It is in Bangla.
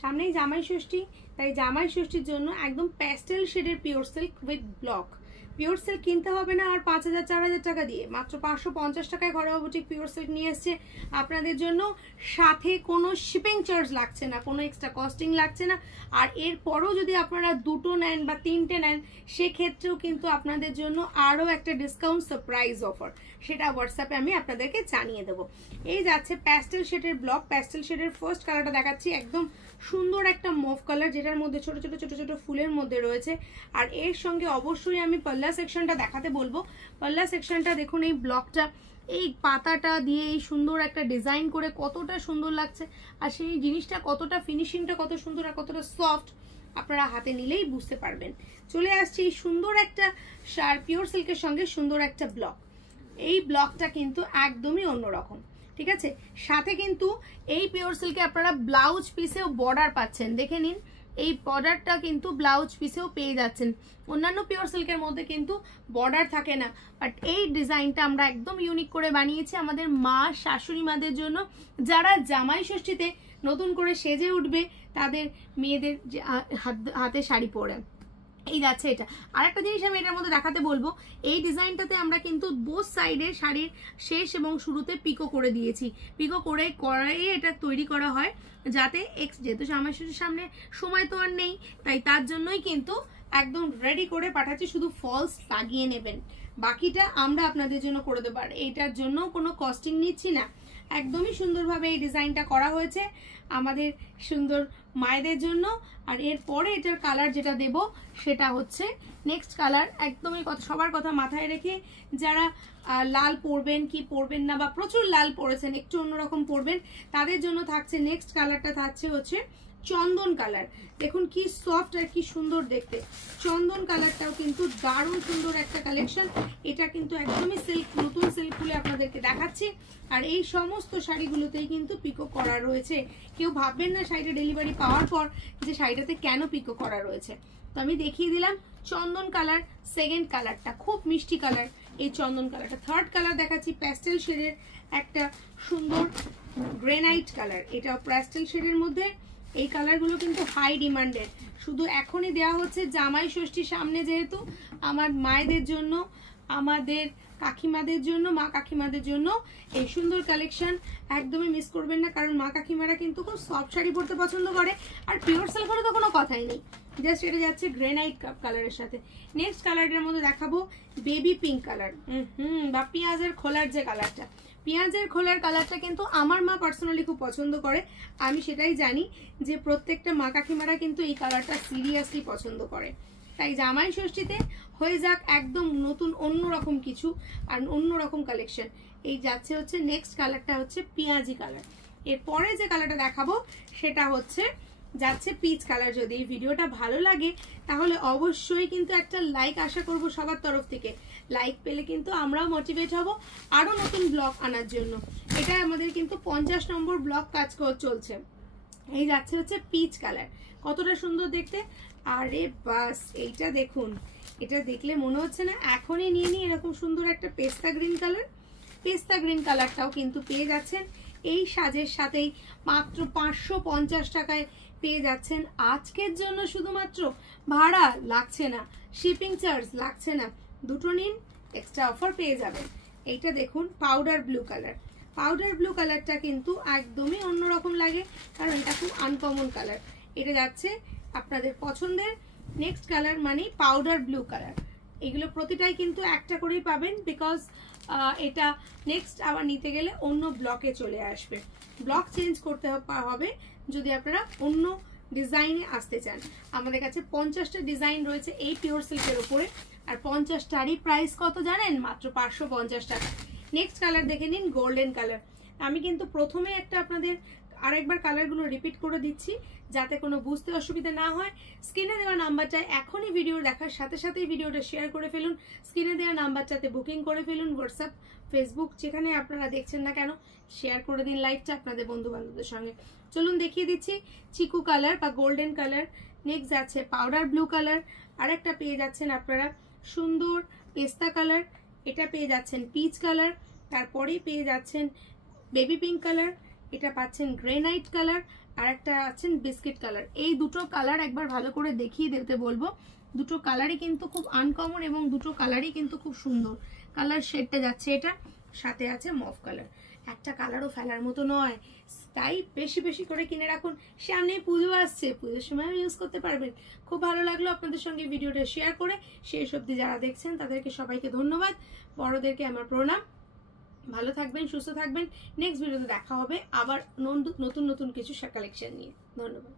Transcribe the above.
সামনেই জামাই ষষ্ঠী, তাই জামাই ষষ্ঠীর জন্য একদম প্যাস্টেল শেডের pure silk with block. Pure silk কিনতে হবে না আর 5000 4000 টাকা দিয়ে, মাত্র 550 টাকায় ঘরোয়া বুটিক পিওর সিল্ক নিয়ে এসছে আপনাদের জন্য। সাথে কোনো শিপিং চার্জ লাগছে না, কোনো এক্সট্রা কস্টিং লাগছে না। আর এরপরও যদি আপনারা দুটো নেন বা তিনটে নেন, সেক্ষেত্রেও কিন্তু আপনাদের জন্য আরও একটা ডিসকাউন্ট সারপ্রাইজ অফার, সেটা হোয়াটসঅ্যাপে আমি আপনাদেরকে জানিয়ে দেবো। এই যাচ্ছে প্যাস্টেল শেডের ব্লক। প্যাস্টেল শেডের ফার্স্ট কালারটা দেখাচ্ছি, একদম সুন্দর একটা মুভ কালার, যেটার মধ্যে ছোট ছোট ছোট ছোট ফুলের মধ্যে রয়েছে। আর এর সঙ্গে অবশ্যই আমি পাল্লা সেকশনটা দেখাতে বলবো। পাল্লা সেকশনটা দেখুন, এই ব্লকটা, এই পাতাটা দিয়ে এই সুন্দর একটা ডিজাইন করে কতটা সুন্দর লাগছে, আর সেই জিনিসটা কতটা ফিনিশিংটা কত সুন্দর আর কতটা সফট আপনারা হাতে নিলেই বুঝতে পারবেন। চলে আসছে এই সুন্দর একটা পিওর সিল্কের সঙ্গে সুন্দর একটা ব্লক। এই ব্লকটা কিন্তু একদমই অন্যরকম, ঠিক আছে। সাথে কিন্তু এই পিওর সিল্কে আপনারা ব্লাউজ পিসেও বর্ডার পাচ্ছেন, দেখে নিন। এই বর্ডারটা কিন্তু ব্লাউজ পিসেও পেয়ে যাচ্ছেন। অন্যান্য পিওর সিল্কের মধ্যে কিন্তু বর্ডার থাকে না, বাট এই ডিজাইনটা আমরা একদম ইউনিক করে বানিয়েছি আমাদের মা শাশুড়ি মাদের জন্য, যারা জামাই ষষ্ঠীতে নতুন করে সেজে উঠবে তাদের মেয়েদের হাতে শাড়ি পরে। এই যাচ্ছে এটা। আরেকটা জিনিস আমি এটার মধ্যে দেখাতে বলবো, এই ডিজাইনটাতে আমরা কিন্তু বোথ সাইডে শাড়ির শেষ এবং শুরুতে পিকো করে দিয়েছি। পিকো করে এটা তৈরি করা হয় যাতে যেহেতু জামাইষষ্ঠীর সামনে সময় তো আর নেই, তাই তার জন্যই কিন্তু একদম রেডি করে পাঠাচ্ছি। শুধু ফলস লাগিয়ে নেবেন, বাকিটা আমরা আপনাদের জন্য করে দেবো। আর এইটার জন্য কোনো কস্টিং নিচ্ছি না, একদমই সুন্দরভাবে এই ডিজাইনটা করা হয়েছে আমাদের সুন্দর মায়েদের জন্য। আর এরপরে এটার কালার যেটা দেব সেটা হচ্ছে নেক্সট কালার। একদমই সবার কথা মাথায় রেখে যারা লাল পরবেন কি পরবেন না, বা প্রচুর লাল পরেছেন, একটু অন্যরকম পরবেন, তাদের জন্য থাকছে নেক্সট কালারটা থাকছে হচ্ছে চন্দন কালার। দেখুন কি সফট আর কি সুন্দর দেখতে। চন্দন কালারটাও কিন্তু দারুণ সুন্দর একটা কালেকশন। এটা কিন্তু একদমই সিল্ক, নতুন সিল্ক খুলে আপনাদেরকে দেখাচ্ছি। আর এই সমস্ত শাড়িগুলোতেই কিন্তু পিকো করা রয়েছে। কেউ ভাববেন না শাড়িটা ডেলিভারি পাওয়ার পর যে শাড়িটাতে কেন পিকো করা রয়েছে। তো আমি দেখিয়ে দিলাম চন্দন কালার। সেকেন্ড কালারটা খুব মিষ্টি কালার, এই চন্দন কালারটা। থার্ড কালার দেখাচ্ছি প্যাস্টেল শেডের একটা সুন্দর গ্রেনাইট কালার। এটা প্যাস্টেল শেডের মধ্যে এই কালারগুলো কিন্তু হাই ডিমান্ডেড, শুধু এখনই দেওয়া হচ্ছে জামাই ষষ্ঠীর সামনে, যেহেতু আমার মায়েদের জন্য, আমাদের কাকিমাদের জন্য, মা কাকিমাদের জন্য এই সুন্দর কালেকশন একদমই মিস করবেন না। কারণ মা কাকিমারা কিন্তু খুব সফট শাড়ি পরতে পছন্দ করে, আর পিওর সিল্ক হলে তো কোনো কথাই নেই। জাস্ট এটা যাচ্ছে গ্রেনাইট কালারের সাথে। নেক্সট কালারের মধ্যে দেখাবো বেবি পিঙ্ক কালার, বা পেঁয়াজের খোলার যে কালারটা। পেঁয়াজের খোলার কালারটা কিন্তু আমার মা পার্সোনালি খুব পছন্দ করে। আমি সেটাই জানি যে প্রত্যেকটা মা কাকিমারা কিন্তু এই কালারটা সিরিয়াসলি পছন্দ করে। তাই জামাই ষষ্ঠীতে হয়ে যাক একদম নতুন অন্যরকম কিছু আর অন্যরকম কালেকশন। এই যাচ্ছে হচ্ছে নেক্সট কালারটা হচ্ছে পেঁয়াজি কালার। এরপরে যে কালারটা দেখাবো সেটা হচ্ছে যাচ্ছে পিচ কালার। যদি এই ভিডিওটা ভালো লাগে তাহলে অবশ্যই কিন্তু একটা লাইক আশা করব সবার তরফ থেকে। লাইক পেলে কিন্তু আমরাও মোটিভেট হব আরো নতুন ব্লগ আনার জন্য। এটা আমাদের কিন্তু 50 নম্বর ব্লগ কাজ চলছে। এই যাচ্ছে হচ্ছে পিচ কালার, কতটা সুন্দর দেখতে। আরে বাস, এইটা দেখুন, এটা দেখলে মনে হচ্ছে না এখনই নিয়ে নিই। এরকম সুন্দর একটা পেস্তা গ্রিন কালার, পেস্তা গ্রিন কালারটাও কিন্তু পেয়ে যাচ্ছেন এই সাজের সাথেই মাত্র 550 টাকায় পেয়ে যাচ্ছেন আজকের জন্য। শুধুমাত্র ভাড়া লাগছে না, শিপিং চার্জ লাগছে না, দুটো নিন এক্সট্রা অফার পেয়ে যাবেন। এইটা দেখুন powder blue colour. Powder blue কালারটা কিন্তু একদমই অন্যরকম লাগে, কারণ এটা খুব আনকমন কালার। এটা যাচ্ছে আপনাদের পছন্দের নেক্সট কালার, মানে পাউডার ব্লু কালার। এগুলো প্রতিটাই কিন্তু একটা করেই পাবেন, বিকজ এটা নেক্সট আবার নিতে গেলে অন্য ব্লকে চলে আসবে। ব্লক চেঞ্জ করতে হবে যদি আপনারা অন্য ডিজাইনে আসতে চান। আমাদের কাছে 50টা ডিজাইন রয়েছে এই পিওর সিল্কের উপরে, আর 50টারই প্রাইস কত জানেন? মাত্র 550 টাকা। নেক্সট কালার দেখে নিন, গোল্ডেন কালার। আমি কিন্তু প্রথমে একটা আপনাদের আরেকবার কালারগুলো রিপিট করে দিচ্ছি যাতে কোনো বুঝতে অসুবিধা না হয়। স্ক্রিনে দেওয়া নাম্বারটায় এখনই ভিডিও দেখার সাথে সাথেই ভিডিওটা শেয়ার করে ফেলুন। স্ক্রিনে দেওয়া নাম্বারটাতে বুকিং করে ফেলুন। হোয়াটসঅ্যাপ, ফেসবুক যেখানে আপনারা দেখছেন না কেন শেয়ার করে দিন লাইভটা আপনাদের বন্ধু বান্ধবদের সঙ্গে। চলুন দেখিয়ে দিচ্ছি চিকু কালার বা গোল্ডেন কালার। নেক্সট যাচ্ছে পাউডার ব্লু কালার, আরেকটা পেয়ে যাচ্ছেন আপনারা সুন্দর পেস্তা কালার, এটা পেয়ে যাচ্ছেন পিচ কালার, তারপরেই পেয়ে যাচ্ছেন বেবি পিঙ্ক কালার, এটা পাচ্ছেন গ্রেনাইট কালার, আর একটা আছেন বিস্কিট কালার। এই দুটো কালার একবার ভালো করে দেখিয়ে দিতে বলবো। দুটো কালারই কিন্তু খুব আনকমন এবং দুটো কালারই কিন্তু খুব সুন্দর। কালার শেডটা যাচ্ছে এটা, সাথে আছে মভ কালার। একটা কালারও ফেলার মতো নয়, তাই বেশি বেশি করে কিনে রাখুন। সামনে পুজো আসছে, পুজোর সময় ইউজ করতে পারবেন। খুব ভালো লাগলো আপনাদের সঙ্গে ভিডিওটা শেয়ার করে। শেষ অবধি যারা দেখছেন তাদেরকে সবাইকে ধন্যবাদ, বড়দেরকে আমার প্রণাম। ভালো থাকবেন, সুস্থ থাকবেন। নেক্সট ভিডিওতে দেখা হবে আবার নতুন নতুন কিছু কালেকশন নিয়ে। ধন্যবাদ।